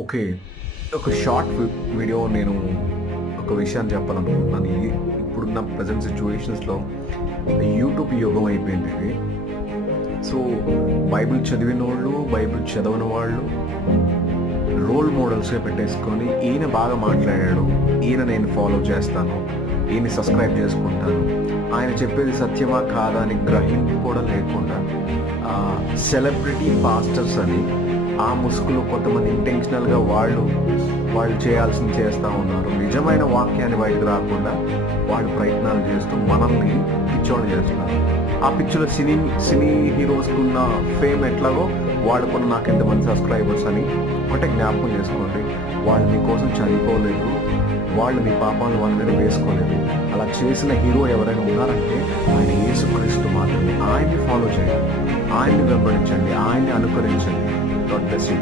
Okay. ఒక short video నేను ఒక విషయాన్ని చెప్పాలనుకుంటున్నాను. ఇప్పుడున్న ప్రెజెంట్ సిట్యుయేషన్స్‌లో యూట్యూబ్ యుగం అయిపోయింది ఇది. సో, బైబిల్ చదివినోళ్ళు, బైబిల్ చదవని వాళ్ళు రోల్ మోడల్స్‌గా పెట్టేసుకొని ఈయన బాగా మాట్లాడాడు, ఈయన నేను ఫాలో చేస్తాను, ఈయన్ని సబ్స్క్రైబ్ చేసుకుంటాను, ఆయన చెప్పేది సత్యమా కాదా అని గ్రహింపు లేకుండా సెలబ్రిటీ పాస్టర్స్ అని ఆ ముసుగులో కొంతమంది ఇంటెన్షనల్గా వాళ్ళు చేయాల్సింది చేస్తూ ఉన్నారు. నిజమైన వాక్యాన్ని బయటకు రాకుండా వాళ్ళు ప్రయత్నాలు చేస్తూ మనల్ని పిచ్చోళ్ళు చేస్తున్నారు. ఆ పిక్చర్లో సినీ హీరోస్కి ఉన్న ఫేమ్ ఎట్లాగో వాళ్ళు కూడా నాకు ఎంతమంది సబ్స్క్రైబర్స్ అని ఒకటే జ్ఞాపకం చేసుకోండి. వాళ్ళు మీకోసం చనిపోలేదు, వాళ్ళు మీ పాపాలను వాళ్ళ మీద వేసుకోలేదు. అలా చేసిన హీరో ఎవరైనా ఉన్నారంటే ఆయన యేసుక్రీస్తు మాత్రమే. ఆయన్ని ఫాలో చేయండి, ఆయన్ని వెంబడించండి, ఆయన్ని అనుకరించండి. God bless you.